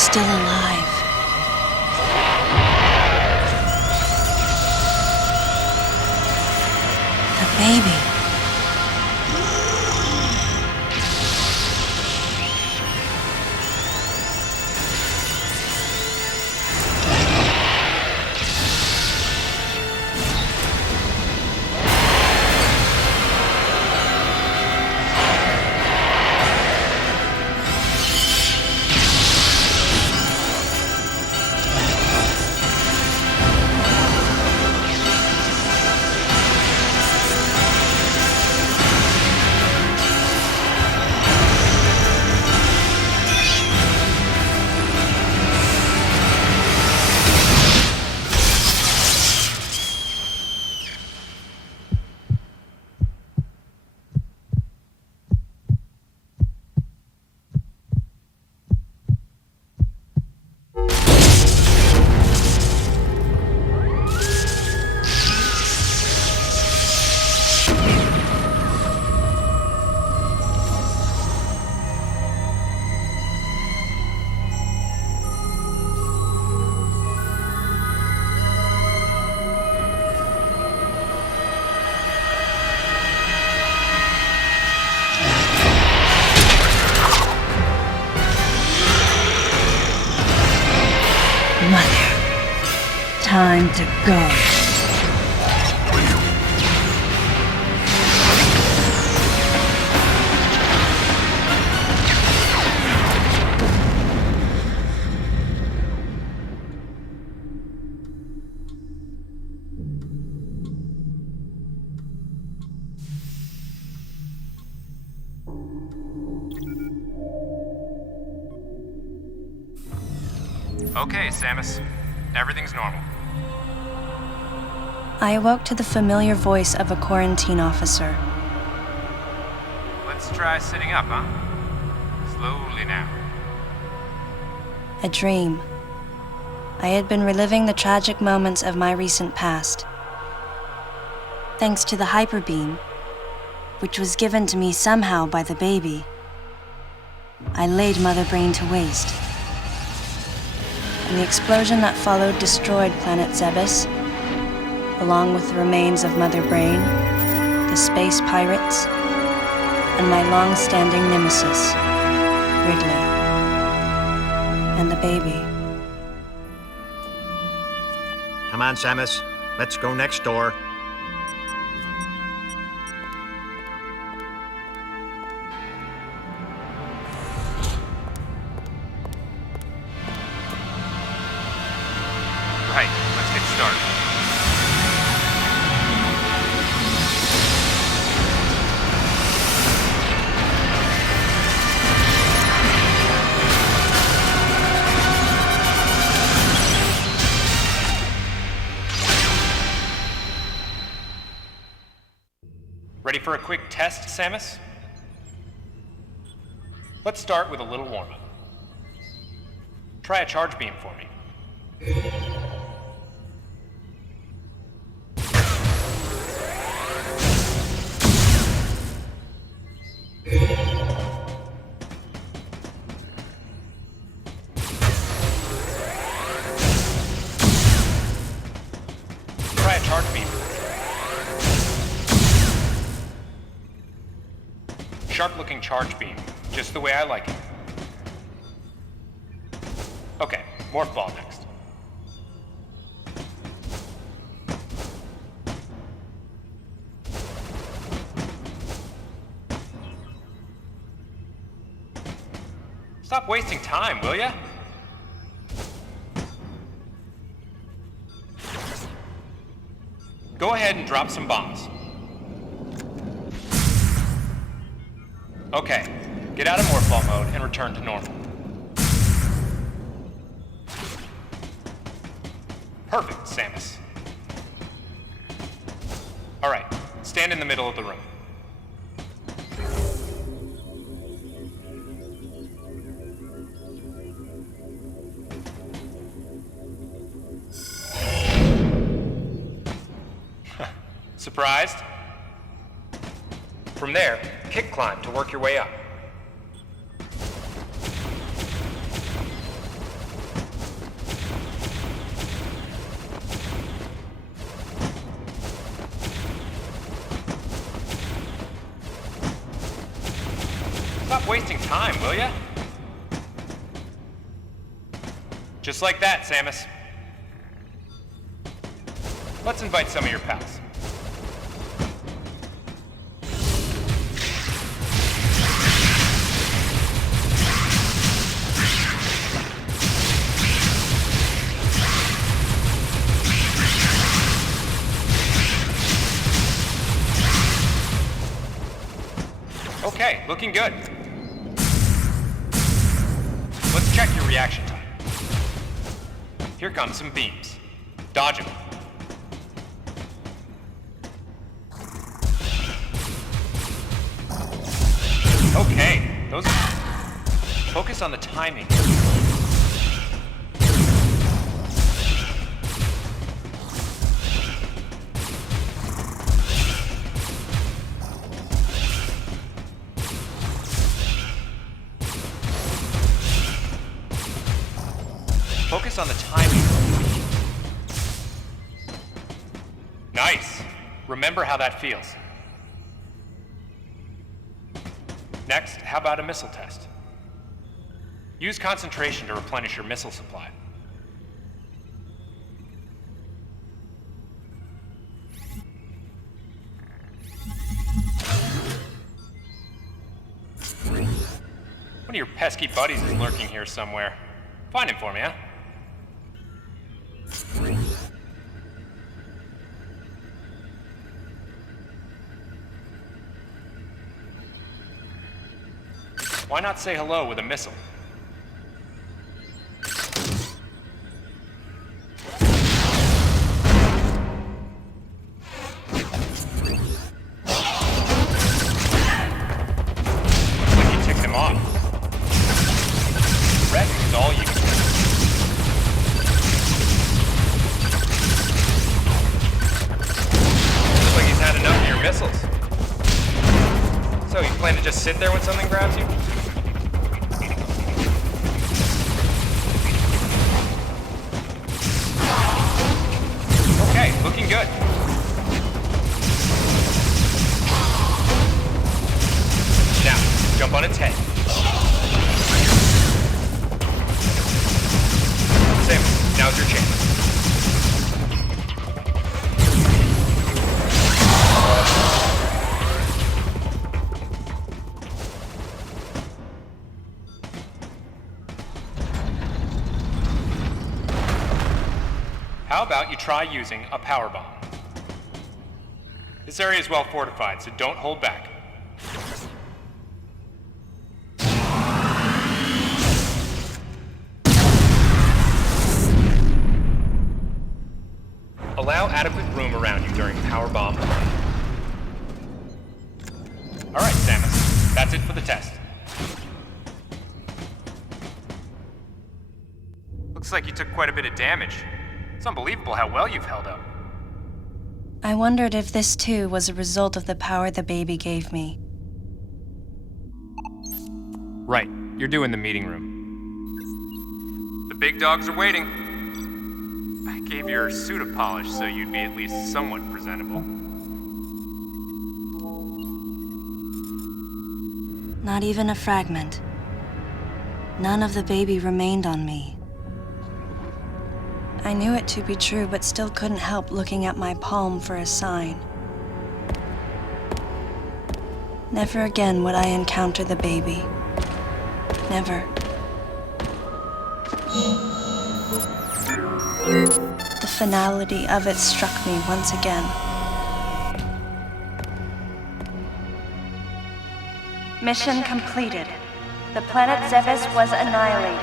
still alive. The baby. Mother, time to go. Okay, Samus. Everything's normal. I awoke to the familiar voice of a quarantine officer. Let's try sitting up, huh? Slowly now. A dream. I had been reliving the tragic moments of my recent past. Thanks to the hyper beam, which was given to me somehow by the baby, I laid Mother Brain to waste. And the explosion that followed destroyed Planet Zebes, along with the remains of Mother Brain, the space pirates, and my long-standing nemesis, Ridley, and the baby. Come on, Samus. Let's go next door. Right, let's get started. Ready for a quick test, Samus? Let's start with a little warm-up. Try a charge beam for me. Try a charge beam. Sharp-looking charge beam, just the way I like it. Okay, morph ball next. Stop wasting time, will ya? Go ahead and drop some bombs. Okay, get out of morph ball mode and return to normal. Perfect, Samus. All right, stand in the middle of the room. Surprised? From there, kick climb to work your way up. Stop wasting time, will ya? Just like that, Samus. Let's invite some of your pals. Okay, looking good. Let's check your reaction time. Here come some beams. Dodge them. Okay, those are... Focus on the timing. Focus on the timing. Nice. Remember how that feels. Next, how about a missile test? Use concentration to replenish your missile supply. One of your pesky buddies is lurking here somewhere. Find him for me, huh? Why not say hello with a missile? Like you ticked him off. The rest is all you can do. Looks like he's had enough of your missiles. So, you plan to just sit there when something grabs you? Okay, looking good. Now, jump on its head. Samus, now's your chance. How about you try using a power bomb? This area is well fortified, so don't hold back. Allow adequate room around you during power bomb. All right, Samus, that's it for the test. Looks like you took quite a bit of damage. It's unbelievable how well you've held up. I wondered if this too was a result of the power the baby gave me. Right, you're doing the meeting room. The big dogs are waiting. I gave your suit a polish so you'd be at least somewhat presentable. Not even a fragment. None of the baby remained on me. I knew it to be true, but still couldn't help looking at my palm for a sign. Never again would I encounter the baby. Never. The finality of it struck me once again. Mission completed. The planet Zebes was annihilated,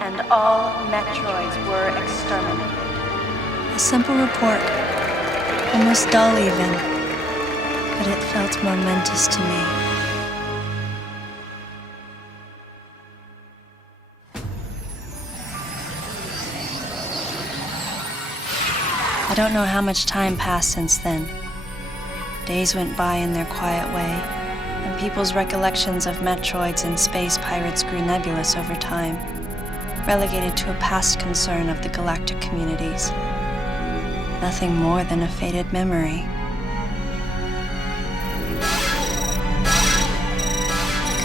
and all Metroids were exterminated. A simple report, almost dull even, but it felt momentous to me. I don't know how much time passed since then. Days went by in their quiet way, and people's recollections of Metroids and space pirates grew nebulous over time, relegated to a past concern of the galactic communities. Nothing more than a faded memory.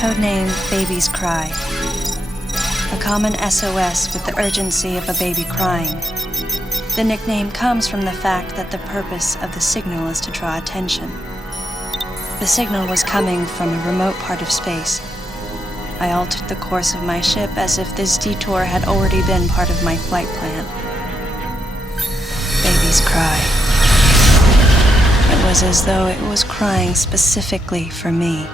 codename Baby's Cry. A common SOS with the urgency of a baby crying. The nickname comes from the fact that the purpose of the signal is to draw attention. The signal was coming from a remote part of space. I altered the course of my ship as if this detour had already been part of my flight plan. Baby's Cry. It was as though it was crying specifically for me.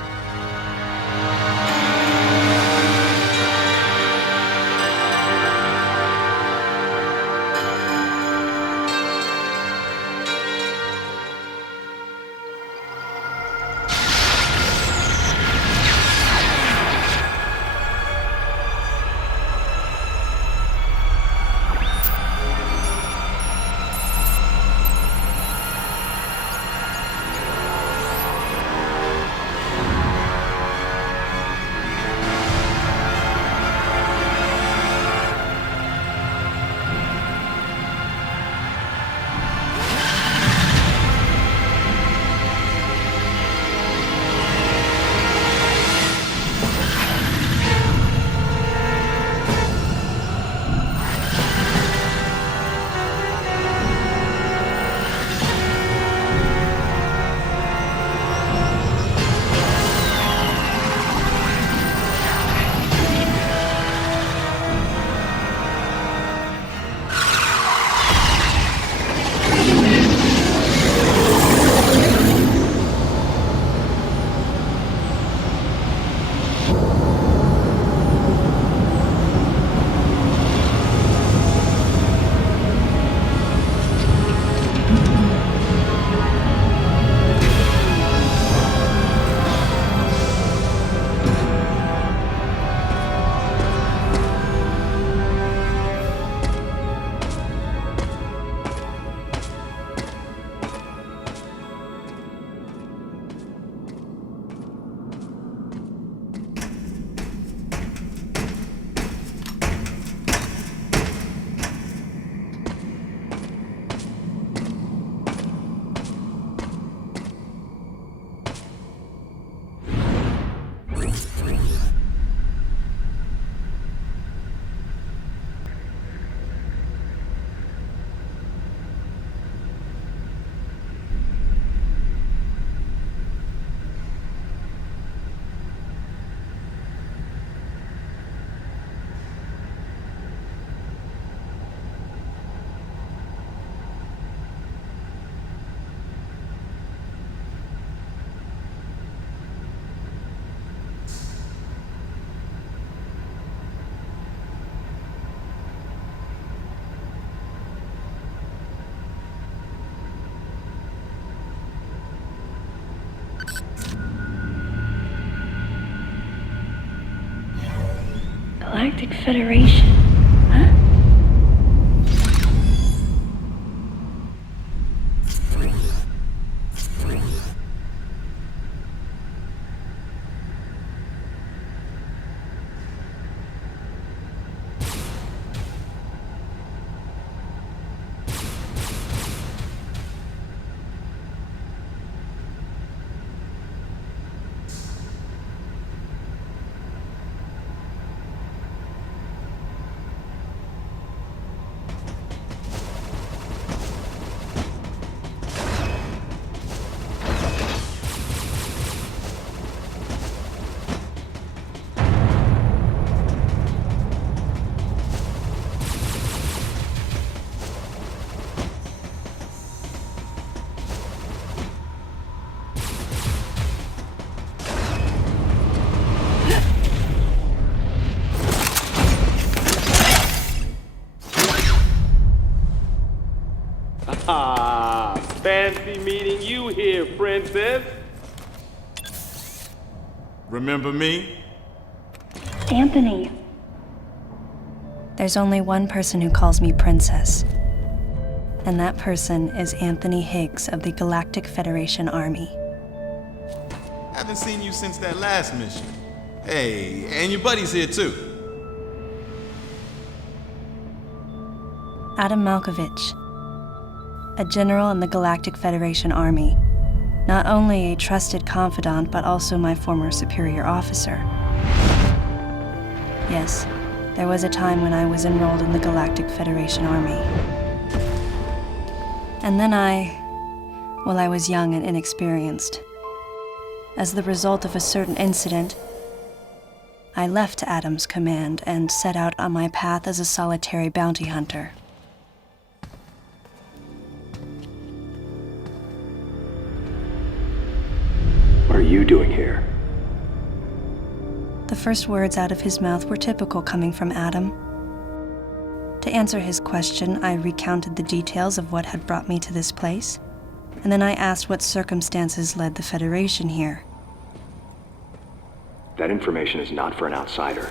Galactic Federation, huh? Ah, fancy meeting you here, princess. Remember me? Anthony. There's only one person who calls me Princess. And that person is Anthony Higgs of the Galactic Federation Army. Haven't seen you since that last mission. Hey, and your buddy's here too. Adam Malkovich, a general in the Galactic Federation Army. Not only a trusted confidant, but also my former superior officer. Yes, there was a time when I was enrolled in the Galactic Federation Army. And then I was young and inexperienced. As the result of a certain incident, I left Adam's command and set out on my path as a solitary bounty hunter. What are you doing here? The first words out of his mouth were typical coming from Adam. To answer his question, I recounted the details of what had brought me to this place, and then I asked what circumstances led the Federation here. That information is not for an outsider.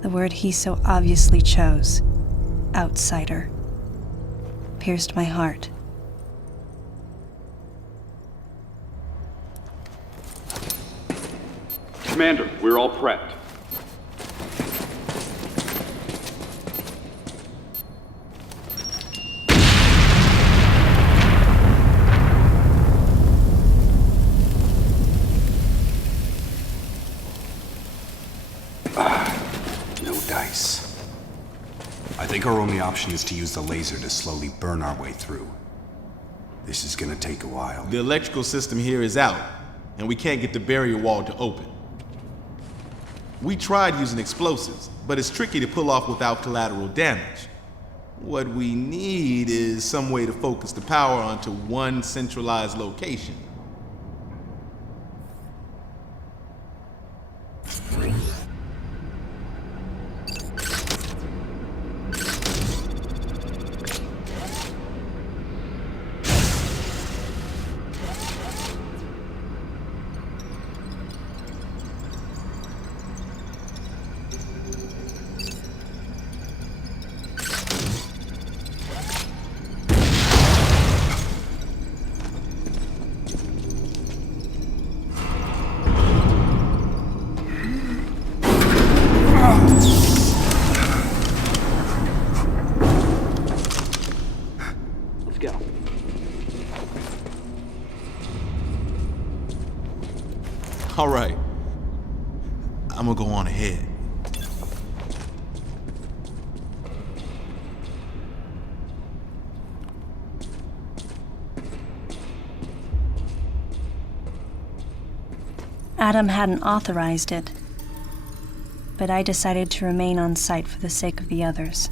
The word he so obviously chose, outsider, pierced my heart. Commander, we're all prepped. No dice. I think our only option is to use the laser to slowly burn our way through. This is gonna take a while. The electrical system here is out, and we can't get the barrier wall to open. We tried using explosives, but it's tricky to pull off without collateral damage. What we need is some way to focus the power onto one centralized location. Let's go. All right. I'm gonna go on ahead. Adam hadn't authorized it, but I decided to remain on site for the sake of the others.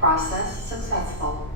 Process successful.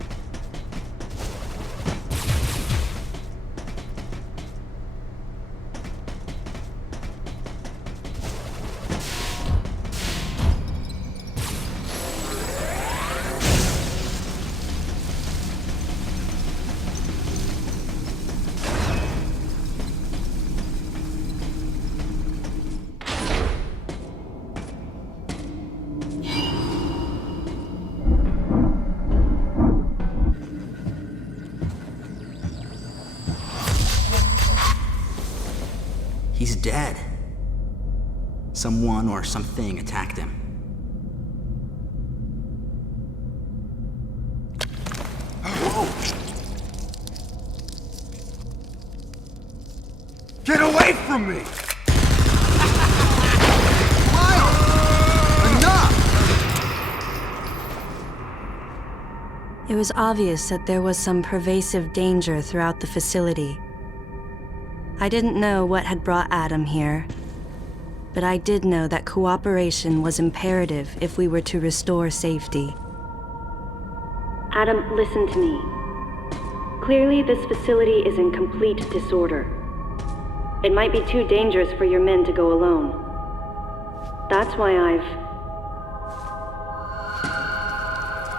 He's dead. Someone or something attacked him. Whoa! Get away from me! It was obvious that there was some pervasive danger throughout the facility. I didn't know what had brought Adam here, but I did know that cooperation was imperative if we were to restore safety. Adam, listen to me. Clearly, this facility is in complete disorder. It might be too dangerous for your men to go alone. That's why I've...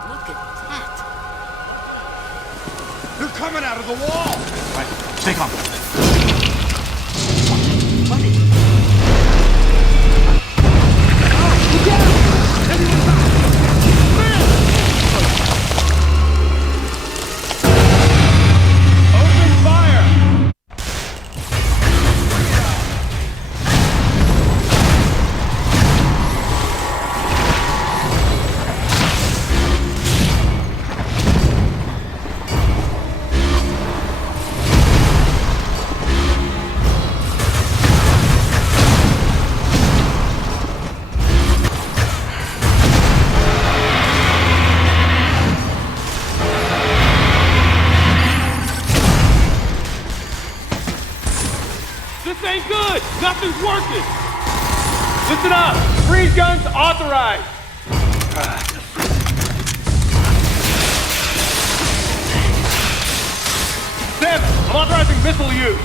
Look at that! They're coming out of the wall! Right, stay calm. What is... Open fire! This ain't good! Nothing's working! Listen up! Freeze guns authorized! Sam, I'm authorizing missile use!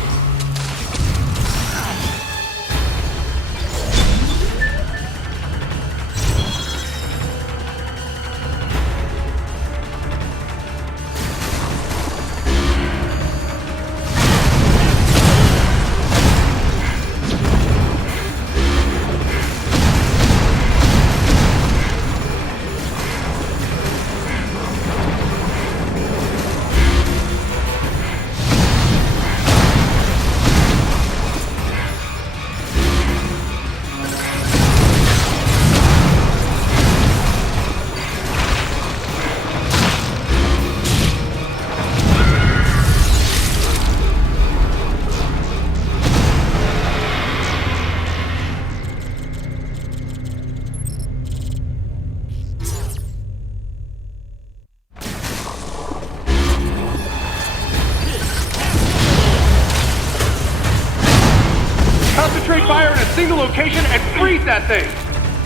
Concentrate fire in a single location and freeze that thing!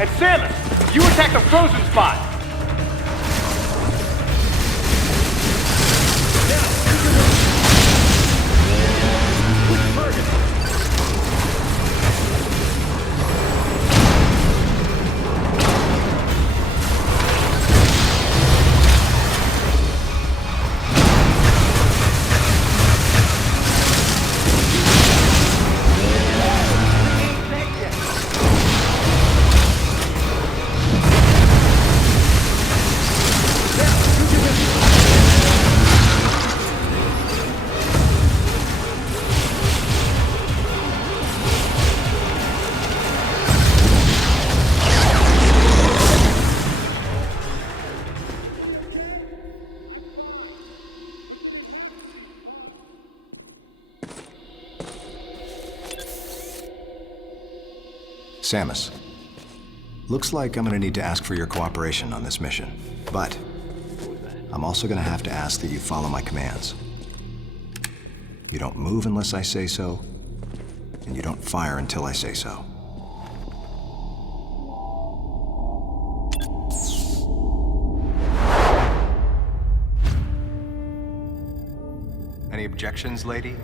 And Samus, you attack the frozen spot! Samus, looks like I'm gonna need to ask for your cooperation on this mission, but I'm also gonna have to ask that you follow my commands. You don't move unless I say so, and you don't fire until I say so. objections, lady?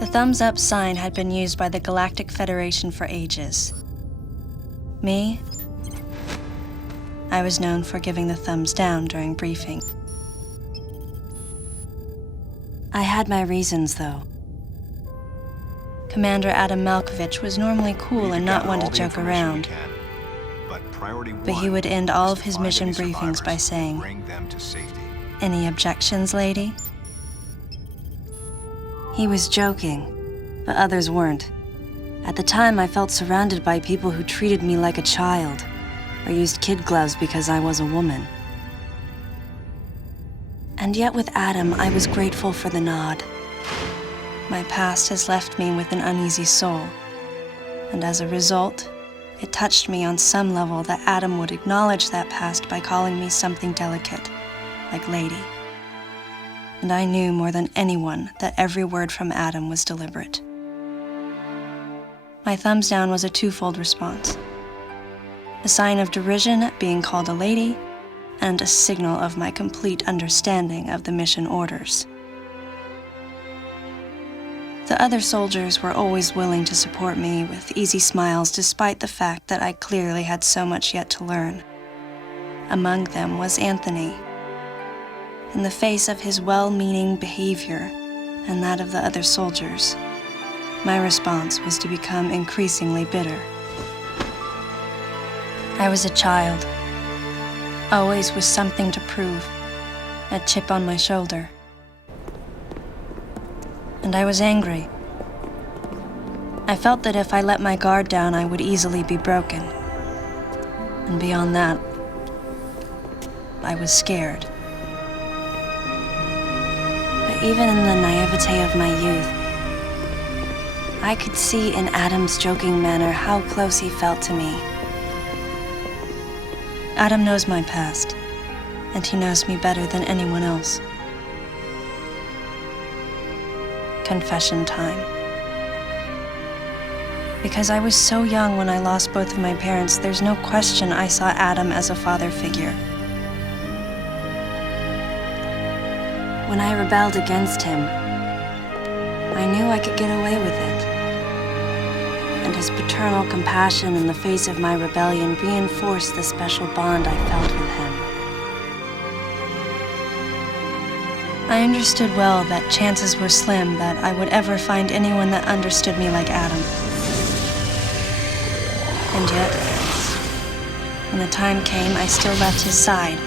The thumbs up sign had been used by the Galactic Federation for ages. Me? I was known for giving the thumbs down during briefing. I had my reasons, though. Commander Adam Malkovich was normally cool and not one to joke around, but he would end all of his mission briefings by saying, "Any objections, lady?" He was joking, but others weren't. At the time, I felt surrounded by people who treated me like a child, or used kid gloves because I was a woman. And yet with Adam, I was grateful for the nod. My past has left me with an uneasy soul, and as a result, it touched me on some level that Adam would acknowledge that past by calling me something delicate, like lady. And I knew more than anyone that every word from Adam was deliberate. My thumbs down was a twofold response. A sign of derision at being called a lady, and a signal of my complete understanding of the mission orders. The other soldiers were always willing to support me with easy smiles despite the fact that I clearly had so much yet to learn. Among them was Anthony. In the face of his well-meaning behavior and that of the other soldiers, my response was to become increasingly bitter. I was a child, always with something to prove, a chip on my shoulder. And I was angry. I felt that if I let my guard down, I would easily be broken. And beyond that, I was scared. But even in the naivete of my youth, I could see in Adam's joking manner how close he felt to me. Adam knows my past, and he knows me better than anyone else. Confession time. Because I was so young when I lost both of my parents, there's no question I saw Adam as a father figure. When I rebelled against him, I knew I could get away with it. And his paternal compassion in the face of my rebellion reinforced the special bond I felt with him. I understood well that chances were slim that I would ever find anyone that understood me like Adam. And yet, when the time came, I still left his side.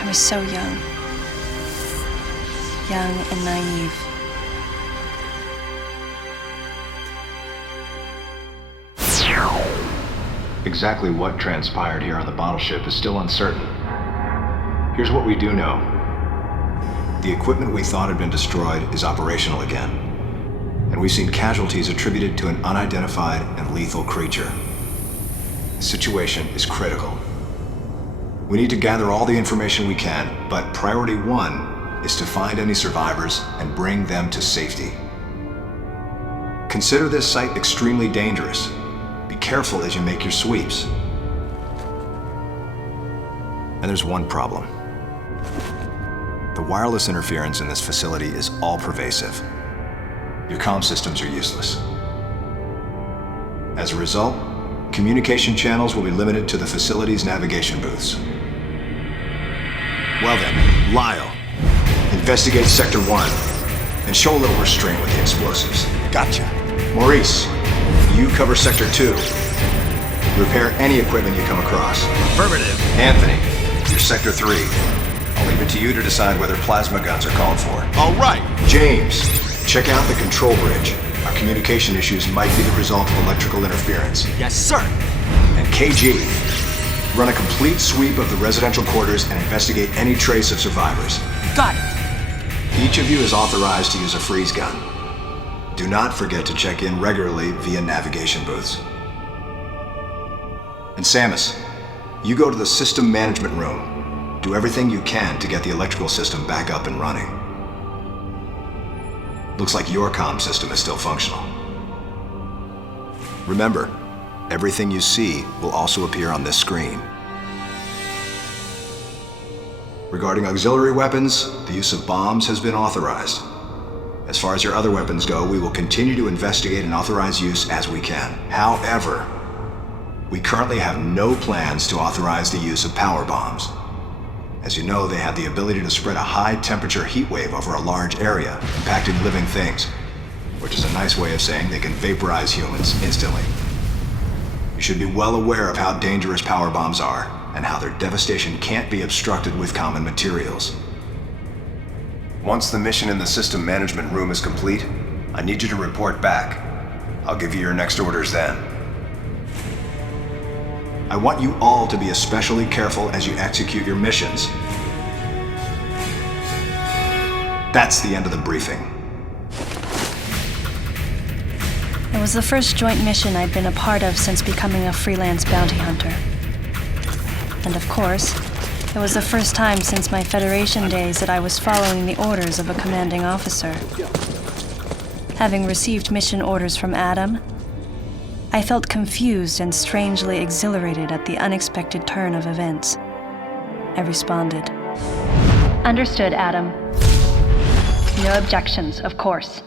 I was so young and naive. Exactly what transpired here on the bottle ship is still uncertain. Here's what we do know. The equipment we thought had been destroyed is operational again. And we've seen casualties attributed to an unidentified and lethal creature. The situation is critical. We need to gather all the information we can, but priority one is to find any survivors and bring them to safety. Consider this site extremely dangerous. Be careful as you make your sweeps. And there's one problem. The wireless interference in this facility is all-pervasive. Your comm systems are useless. As a result, communication channels will be limited to the facility's navigation booths. Well then, Lyle, investigate Sector 1 and show a little restraint with the explosives. Gotcha. Maurice, you cover Sector 2. Repair any equipment you come across. Affirmative. Anthony, you're Sector 3. I'll leave it to you to decide whether plasma guns are called for. All right. James, check out the control bridge. Our communication issues might be the result of electrical interference. Yes, sir. And KG, run a complete sweep of the residential quarters and investigate any trace of survivors. Got it. Each of you is authorized to use a freeze gun. Do not forget to check in regularly via navigation booths. And Samus, you go to the system management room. Do everything you can to get the electrical system back up and running. Looks like your comm system is still functional. Remember, everything you see will also appear on this screen. Regarding auxiliary weapons, the use of bombs has been authorized. As far as your other weapons go, we will continue to investigate and authorize use as we can. However, we currently have no plans to authorize the use of power bombs. As you know, they have the ability to spread a high-temperature heat wave over a large area, impacting living things, which is a nice way of saying they can vaporize humans instantly. You should be well aware of how dangerous power bombs are, and how their devastation can't be obstructed with common materials. Once the mission in the system management room is complete, I need you to report back. I'll give you your next orders then. I want you all to be especially careful as you execute your missions. That's the end of the briefing. It was the first joint mission I'd been a part of since becoming a freelance bounty hunter. And of course, it was the first time since my Federation days that I was following the orders of a commanding officer. Having received mission orders from Adam, I felt confused and strangely exhilarated at the unexpected turn of events. I responded. Understood, Adam. No objections, of course.